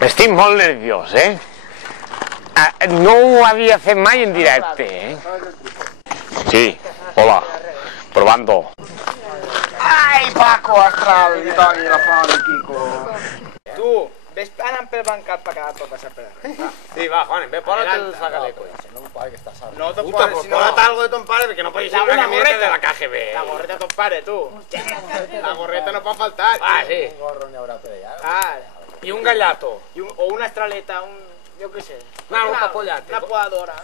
Estic molt nerviós, No ho havia fet mai en directe, Sí, hola, probando. Ai, Paco, Astral, i Toni, la Font, i Quico. Tu, ves anant pel bancal para quedar por pasar por ahí. Sí, va, Juan, ve, ponete el sacaleco. No, padre, que está sano. No te Puta, pones, pues si no... ponete algo de ton pare, porque no puedes ir una camiseta de la KGB. La gorreta de ton pare, tu. La gorreta no pot faltar. Ah, sí. Un gorro n'hi haurà per allà. Ah, I un gallato. o una estraleta, jo què sé. No, un papollat. Una podadora.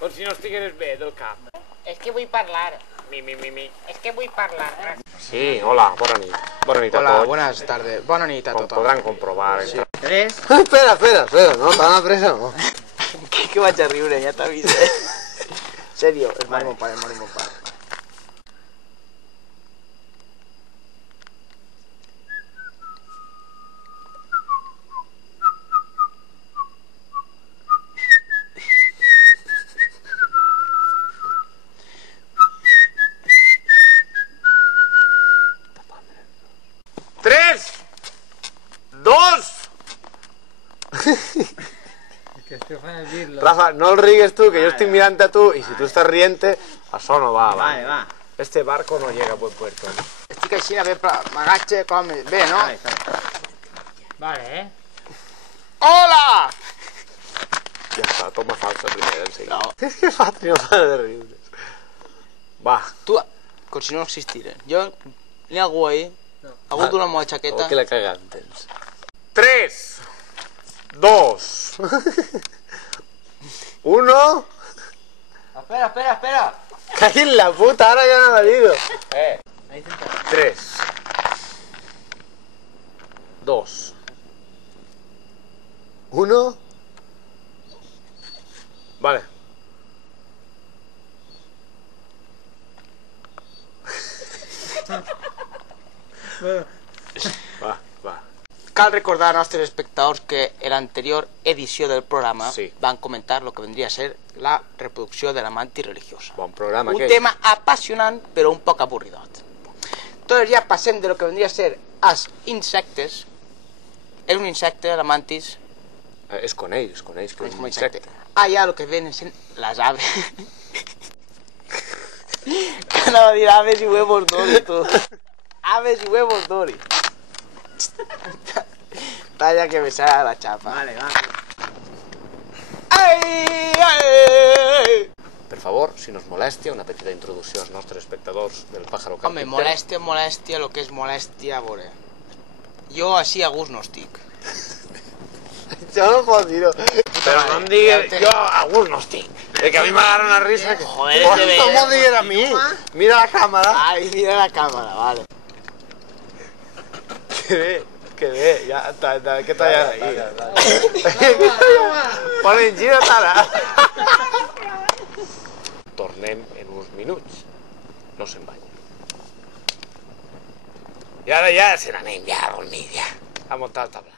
Com si no estigueres bé del cap. És que vull parlar. Mi. És que vull parlar. Sí, hola, bona nit. Bona nit a Hola, tots. buenas tardes. Bona nit a Com tothom. podran comprovar. Sí. Tres. Espera, no, tan apressa no. Que vaig a riure, ja t'avise. Serio, és mort mon pare, mon pare. Tres, dos. Rafa, no el rigues tú, que yo estoy mirando a tú, y si tú estás riente, això no va. Vale, va. Este barco no llega a buen puerto. Estic així, m'agatxe com... Bé, no? Vale, Hola! Ya está, toma falsa primero enseguida. No. Es que Patri no para de riure. Va. Tu, com si no existiren. Jo, n'hi ha algú ahí, algú d'una meva xaqueta. O que la cagan tens. 3, 2, 1... Espera. ¡Caí en la puta! Ahora ya no me ha ido. 3, 2, 1... Vale. Va. Cal recordar als nostres espectadors que en l'anterior edició del programa Sí. van comentar lo que vendria a ser la reproducció de la mantis religiosa. Bon programa Un aquell. tema apasionant però un poc avorridot. Entonces ya passem de lo que vendria a ser els insectes. És un insecte, la mantis. Es coneix que és Com un insecte. insecte. Allà lo que venen són les aves. Anava a dir aves i huevos d'ori, tu. Aves i huevos d'ori. Talla que me sale la chapa. Vale, va. Ai! Per favor, si nos molestia, una petita introducció als nostres espectadors del Pájaro Home, Carpinter. molèstia, el que és molèstia, a veure. Jo així a gust no estic. Jo no pot dir-ho. Però no em digues, jo a gust no estic. És que a mi m'agrada una risa que... Joder, Pues que no bé. m'ho digues a mi. Mira la càmera. Ai, mira la càmera, vale. Que bé, ja, què talles ahí? Ponen gira tara. Tornem en uns minuts. No se'n vagin. I ara ja se n'anem ja a dormir, ja. A muntar el tablà.